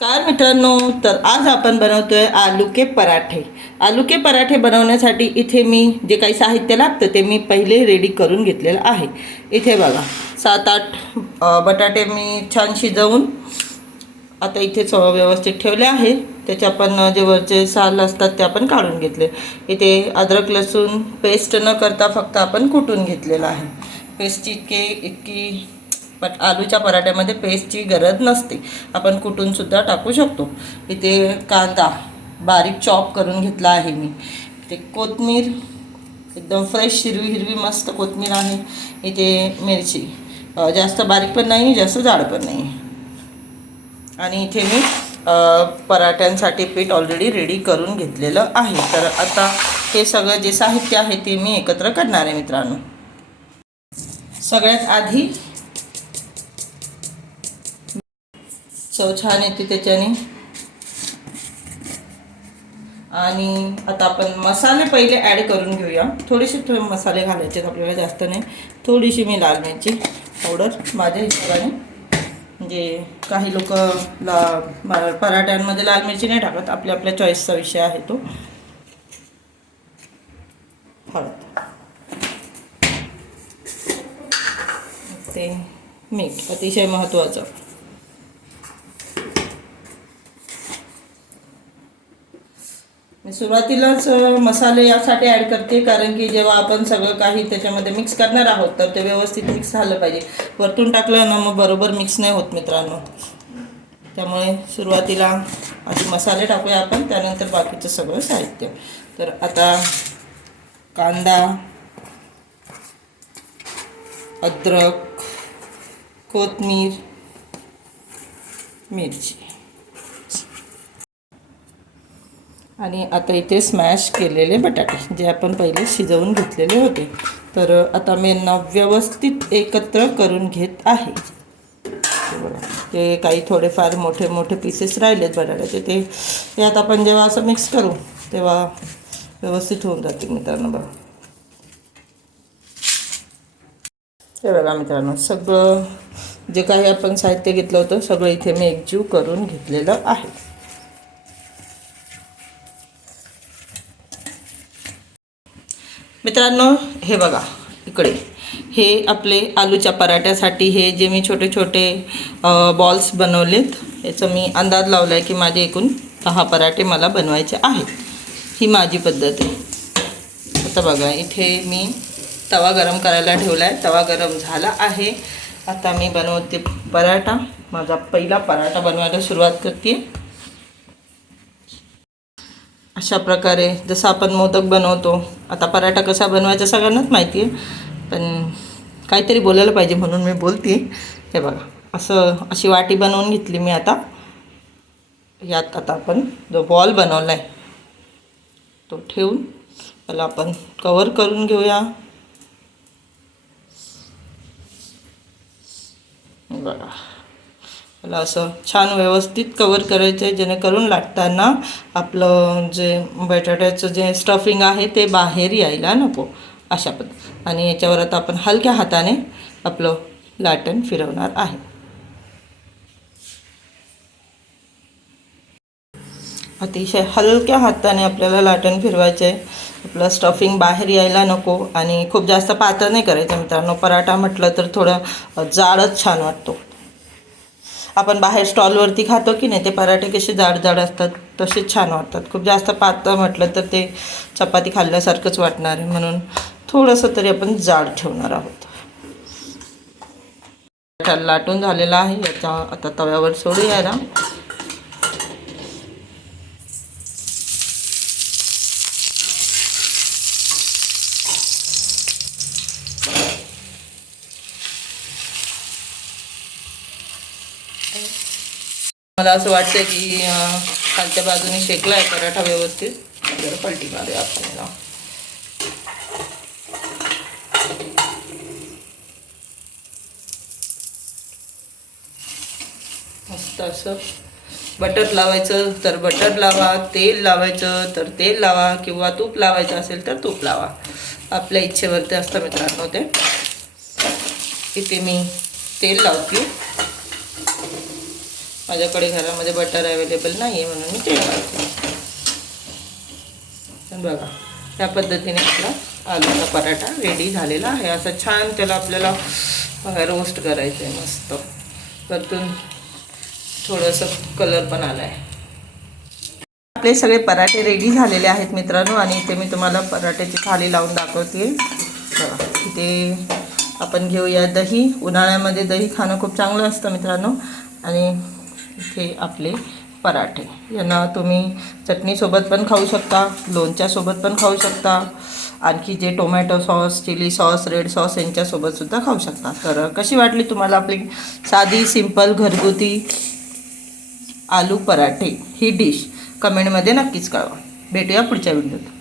काय मित्रांनो, तर आज आपण बनवतोय आलू के पराठे. आलू के पराठे बनवण्यासाठी इथे मी जे काही साहित्य लागतं ते मी पहिले रेडी करून घेतलेलं आहे. इथे बघा 7-8 बटाटे मी छान शिजवून आता इथे व्यवस्थित ठेवले आहे. त्याच्या पण जे वरचे साल असतात ते आपण काढून घेतले. इथे अद्रक लसूण पेस्ट न करता फक्त आपण कुटून घेतलेलं आहे. पेस्टची इतकी आलूच्या पराठ्यामध्ये पेस्टची गरज नसते, आपण कुटूनसुद्धा टाकू शकतो. इथे कांदा बारीक चॉप करून घेतला आहे मी. इथे कोथिंबीर एकदम फ्रेश हिरवी मस्त कोथिंबीर आहे. इथे मिरची जास्त बारीक पण नाही जास्त जाड पण नाही. आणि इथे मी पराठ्यांसाठी पीठ ऑलरेडी रेडी करून घेतलेलं आहे. तर आता हे सगळं जे साहित्य आहे ते मी एकत्र करणार आहे मित्रांनो. सगळ्यात आधी चव छान येते त्याच्याने. आणि आता आपण मसाले पहिले ॲड करून घेऊया. थोडे मसाले घालायचे आपल्याला, जास्त नाही. थोडीशी मी लाल मिरची पावडर माझ्या हिशोबाने, म्हणजे काही लोक पराठ्यांमध्ये लाल मिरची नाही टाकत, आपल्या चॉईसचा विषय आहे तो. हळद, ते मीठ अतिशय महत्त्वाचं. मी सुरुवातीलाच मसाले यासाठी ॲड करते कारण की जेव्हा आपण सगळं काही त्याच्यामध्ये मिक्स करणार आहोत तर ते व्यवस्थित मिक्स झालं पाहिजे. वरतून टाकलं ना मग बरोबर मिक्स नाही होत मित्रांनो. त्यामुळे सुरुवातीला आधी मसाले टाकूया आपण, त्यानंतर बाकीचं सगळं साहित्य. तर आता कांदा, अद्रक, कोथिंबीर, मिरची आणि आता इथे स्मॅश केलेले बटाटे जे आपण पहिले शिजवून घेतलेले होते. तर आता मी व्यवस्थित एकत्र करून घेत आहे. ते काही थोडेफार मोठे पीसेस राहिलेत बटाट्याचे, ते यात आपण जेव्हा असं मिक्स करू तेव्हा व्यवस्थित होऊन जाते मित्रांनो. बघा, हे बघा मित्रांनो, सगळं जे काही आपण साहित्य घेतलं होतं सगळं इथे मी एकजीव करून घेतलेलं आहे. मित्रांनो हे बघा, इकडे हे आपले आलूच्या पराठ्यासाठी हे जे मी छोटे बॉल्स बनवलेत, याचं मी अंदाज लावला आहे की माझे एकूण 10 पराठे मला बनवायचे आहेत. ही माझी पद्धत आहे. आता बघा, इथे मी तवा गरम करायला ठेवला आहे. तवा गरम झाला आहे. आता मी बनवते पराठा. माझा पहिला पराठा बनवायला सुरुवात करते. अशा प्रकारे जसं आपण मोदक बनवतो, आता पराठा कसा बनवायचा सगळ्यांनाच माहिती आहे, पण काहीतरी बोलायला पाहिजे म्हणून मी बोलते. हे बघा, अशी वाटी बनवून घेतली मी. आता यात आता आपण जो बॉल बनवला आहे तो ठेवून त्याला आपण कवर करून घेऊया. बघा, त्याला असं छान व्यवस्थित कवर करायचं आहे जेणेकरून लाटताना आपलं जे बटाट्याचं जे स्टफिंग आहे ते बाहेर यायला नको, अशा पद्धत. आणि याच्यावर आता आपण हलक्या हाताने आपलं लाटण फिरवणार आहे. अतिशय हलक्या हाताने आपल्याला लाटण फिरवायचं आहे. आपलं स्टफिंग बाहेर यायला नको आणि खूप जास्त पातळ नाही करायचं मित्रांनो. पराठा म्हटलं तर थोडं जाडच छान वाटतो. आपण बाहेर स्टॉलवरती खातो की नाही, ते पराठे कसे जाड असतात तसेच छान वाटतात. खूप जास्त पातळ म्हटलं तर ते चपाती खाल्ल्यासारखंच वाटणार आहे, म्हणून थोडंसं तरी आपण जाड ठेवणार आहोत. लाटून झालेला आहे. याचा आता तव्यावर सोडूया ना. मला असं वाटतं की खालच्या बाजूने शेकला आहे पराठा व्यवस्थित. जरा पलटी मारूया आपल्याला. मस्त असं बटर लावायचं तर बटर लावा, तेल लावायचं तर तेल लावा, किंवा तूप लावायचं असेल तर तूप लावा. आपल्या इच्छेवरती असतं मित्रांनो ते. इथे मी तेल लावते. माझ्याकडे घरामध्ये बटर अवेलेबल नाही आहे म्हणून मी तेल घालते. बघा त्या पद्धतीने आपला आलूचा पराठा रेडी झालेला आहे. असं छान त्याला आपल्याला रोस्ट करायचं आहे मस्त. परतून थोडंसं कलर पण आला आहे. आपले सगळे पराठे रेडी झालेले आहेत मित्रांनो. आणि इथे मी तुम्हाला पराठ्याची थाली लावून दाखवते. बघा इथे आपण घेऊया दही. उन्हाळ्यामध्ये दही खाणं खूप चांगलं असतं मित्रांनो. आणि इथे आपले पराठे. यांना तुम्ही चटणीसोबत पण खाऊ शकता, लोणच्यासोबत पण खाऊ शकता, आणखी जे tomato sauce, chilli sauce, red sauce यांच्यासोबतसुद्धा खाऊ शकता. तर कशी वाटली तुम्हाला आपली साधी सिंपल घरगुती आलू पराठे ही डिश कमेंटमध्ये नक्कीच कळवा. भेटूया पुढच्या व्हिडिओत.